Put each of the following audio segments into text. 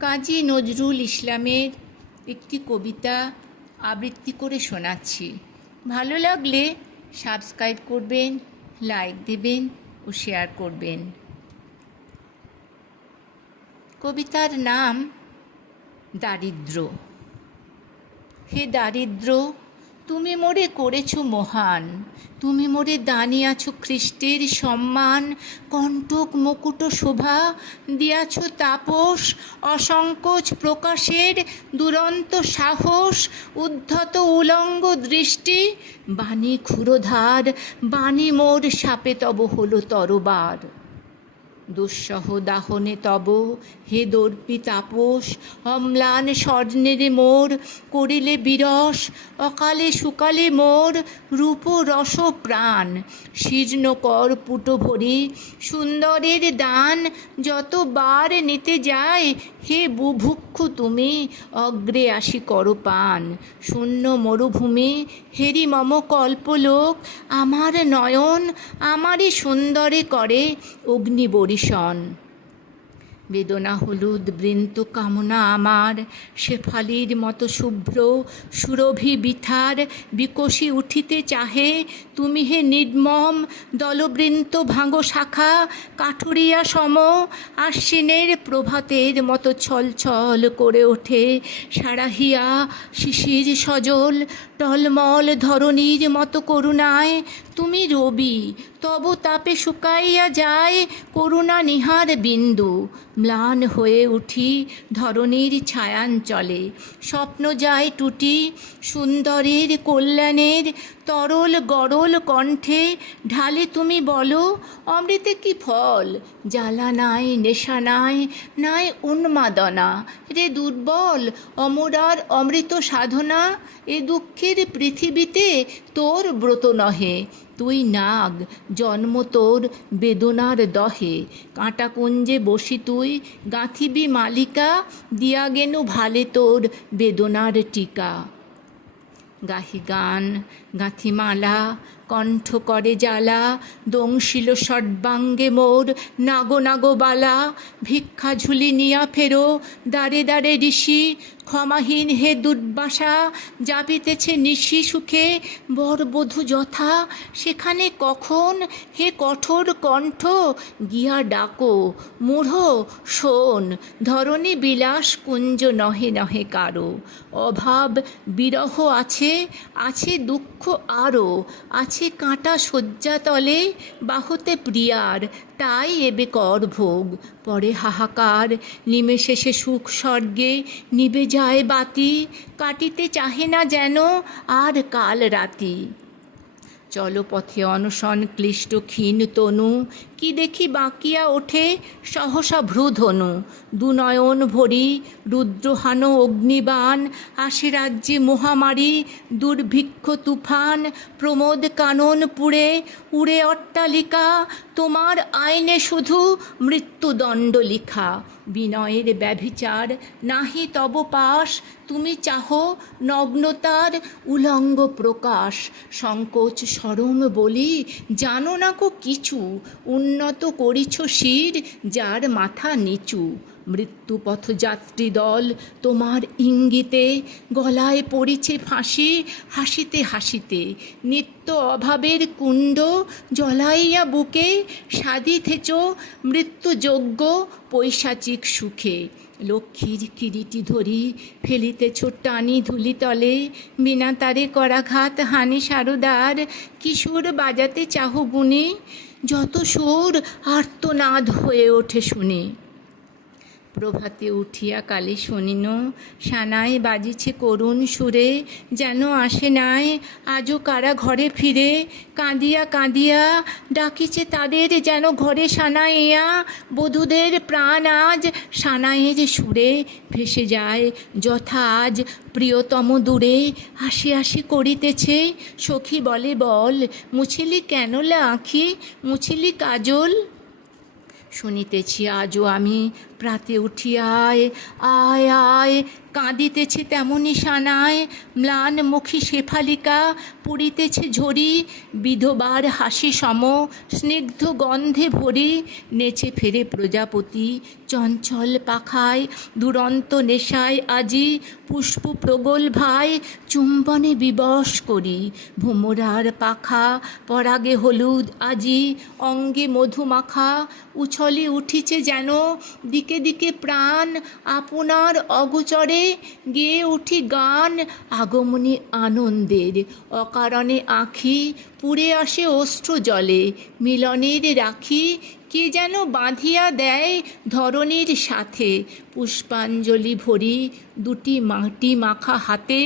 কাজী নজরুল ইসলামের একটি কবিতা আবৃত্তি করে শোনাচ্ছি। ভালো লাগলে সাবস্ক্রাইব করবেন, লাইক দেবেন ও শেয়ার করবেন। কবিতার নাম দারিদ্র। হে দারিদ্র তুমি মোরে করেছ মহান। তুমি মোরে দানিয়াছ খ্রিস্টের সম্মান। কণ্টক মুকুট শোভা দিয়াছ তাপস। অসংকোচ প্রকাশের দুরন্ত সাহস। উদ্ধত উলঙ্গ দৃষ্টি। বাণী ক্ষুরধার। বাণী মোর সাপে তব হলো তরবার। দুঃসহ দাহনে তব হে দর্পি তাপস অম্লান স্বর্ণের মোর করিলে বিরস, অকালে সুকালে মোর রূপ রস প্রাণ। শীর্ণ কর পুটো ভরি, সুন্দরের দান যতবার নিতে যায়, হে বুভুক্ষু তুমি অগ্রে আসি কর পান। শূন্য মরুভূমি, হেরি মম কল্পলোক, আমার নয়ন আমারই সুন্দরে করে অগ্নিবরিশন বেদনা হলুদ, বৃন্ত কামনা আমার, শেফালির মতো শুভ্র, সুরভি বিথার, বিকশি উঠিতে চাহে, তুমি হে নির্মম, দলবৃন্ত ভাঙো শাখা, কাঠুরিয়া সম, আশ্বিনের প্রভাতের মতো ছলছল করে ওঠে সারাহিয়া শিশির সজল, টলমল ধরণীর মতো করুণায়, তুমি রবি তব তাপে শুকাইয়া যায় করুণা নিহার বিন্দু। ম্লান হয়ে উঠি ধরণীর ছায়াঞ্চলে। স্বপ্ন যায় টুটি সুন্দরের কল্যাণের তরল গরল কণ্ঠে, ঢালে তুমি বলো, অমৃতে কি ফল? জ্বালা নাই, নেশা নাই নাই উন্মাদনা। রে দুর্বল, অমরার অমৃত সাধনা, এ দুঃখের পৃথিবীতে তোর ব্রত নহে। তুই নাগ, জন্ম তোর বেদনার দহে। কাঁটাকুঞ্জে বসি তুই, গাঁথিবি মালিকা, দিয়া গেনু ভালে তোর বেদনার টিকা। গাহি গান, গাঁথিমালা কণ্ঠ করে জ্বালা, দংশিল সর্বাঙ্গে মোর, নাগো নাগো বালা, ভিক্ষা ঝুলি নিয়া ফেরো দাঁড়ে দাঁড়ে ঋষি, ক্ষমাহীন হে দুর্বাসা যাবিতেছে নিশি সুখে বরবধূ যথা, সেখানে কখন হে কঠোর কণ্ঠ, গিয়া ডাকো, মূঢ় শোন, ধরণী বিলাস কুঞ্জ নহে নহে কারও, অভাব বিরহ আছে আছে দুঃখ আরও আছে কাঁটা শয্যাতলে বাহতে প্রিয়ার, তাই এবে কর ভোগ। পরে হাহাকার নিমেষেষে সুখ স্বর্গে নিবে যায় বাতি। কাটিতে চাহে না যেন আর কাল রাতি। চলো পথে অনশন, ক্লিষ্ট, ক্ষীণ, তনু। কি দেখি বাঁকিয়া ওঠে সহসা ভ্রুধনু। দুনয়ন ভরি রুদ্রহান অগ্নিবাণ। আসে রাজ্যে মহামারী, দুর্ভিক্ষ তুফান। প্রমোদ কানন পুড়ে, উড়ে অট্টালিকা। তোমার আইনে শুধু মৃত্যুদণ্ড লিখা বিনয়ের ব্যভিচার, নাহি তব পাশ। তুমি চাহ নগ্নতার উলঙ্গ প্রকাশ। সংকোচ সরম বলি, জানো না কো কিছু? উন্নত করিছ শির, যার মাথা নিচু। মৃত্যুপথযাত্রী দল তোমার ইঙ্গিতে গলায় পড়েছে ফাঁসি, হাসিতে হাসিতে। নিত্য অভাবের কুণ্ড জলাইয়া বুকে সাধিতেছ মৃত্যুযোগ্য পৈশাচিক সুখে। লক্ষ্মীর কিরিটি ধরি ফেলিতে ফেলিতেছ টানি ধুলিতলে, বিনা তারে করাঘাত হানি সারদার, কিশোর বাজাতে চাহ গুণে, যত সুর আর্তনাদ হয়ে ওঠে শুনে। প্রভাতে উঠিয়া কালে শুনিন সানায় বাজিছে করুণ সুরে, যেন আসে নাই, আজও কারা ঘরে ফিরে, কাঁদিয়া কাঁদিয়া ডাকিছে তাদের, যেন ঘরে সানাইয়া, বধূদের প্রাণ আজ সানাইয়ের সুরে ভেসে যায়, যথা আজ প্রিয়তম দূরে হাসি হাসি করিতেছে, সখী বলে বল, মুছিলি কেন লা আঁখি, মুছিলি কাজল? শুনিতেছি আজও আমি প্রাতে উঠিয়ায় আয় আয় কাঁদিতেছে তেমনি সানায় ম্লান মুখী শেফালিকা পড়িতেছে ঝরি, বিধবার হাসি সম, স্নিগ্ধ গন্ধে ভরি, নেচে ফেরে প্রজাপতি চঞ্চল পাখায়, দুরন্ত নেশায় আজি পুষ্প প্রগল ভাই চুম্বনে বিবশ করি, ভোমরার পাখা, পরাগে হলুদ আজি, অঙ্গে মধুমাখা, উছলে উঠিছে যেন দিকে দিকে প্রাণ, আপনার অগোচরে গেয়ে উঠি গান আগমনী আনন্দের। অকারণে আঁখি পুড়ে আসে অশ্রু জলে। মিলনের রাখি কে যেন বাঁধিয়া দেয় ধরণীর সাথে। পুষ্পাঞ্জলি ভরি দুটি মাটি মাখা হাতে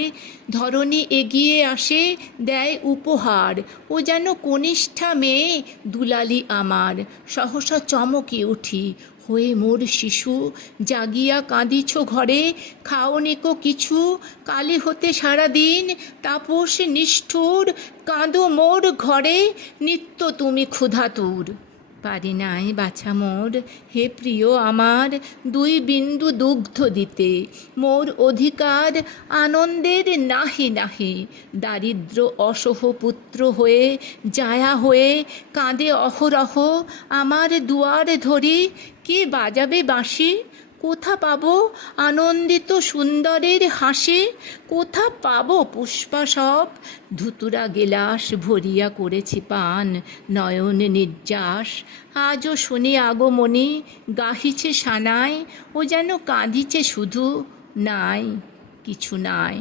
ধরণী এগিয়ে আসে দেয় উপহার। ও যেন কনিষ্ঠা মেয়ে দুলালি আমার। সহসা চমকে উঠি। হয়ে মোর শিশু জাগিয়া কাঁদিছ ঘরে, খাও খাওনিকো কিছু, কালি হতে সারাদিন তাপস নিষ্ঠুর, কাঁদো মোর ঘরে, নিত্য তুমি ক্ষুধাতুর। পারি নাই বাছা মোর। হে প্রিয় আমার, দুই বিন্দু দুগ্ধ দিতে। মোর অধিকার আনন্দের নাহি নাহি। দারিদ্র অসহ পুত্র হয়ে, জায়া হয়ে কাঁদে অহরহ। আমার দুয়ার ধরি, কে বাজাবে বাঁশি? কোথা পাব? আনন্দিত সুন্দরের হাসি। কোথা পাব পুষ্পা সব? ধুতুরা গেলাস ভরিয়া করেছি পান। নয়ন নির্যাস। আজও শুনি আগমনি। গাহিছে সানায় ও যেন কাঁদিছে শুধু নাই, কিছু নাই।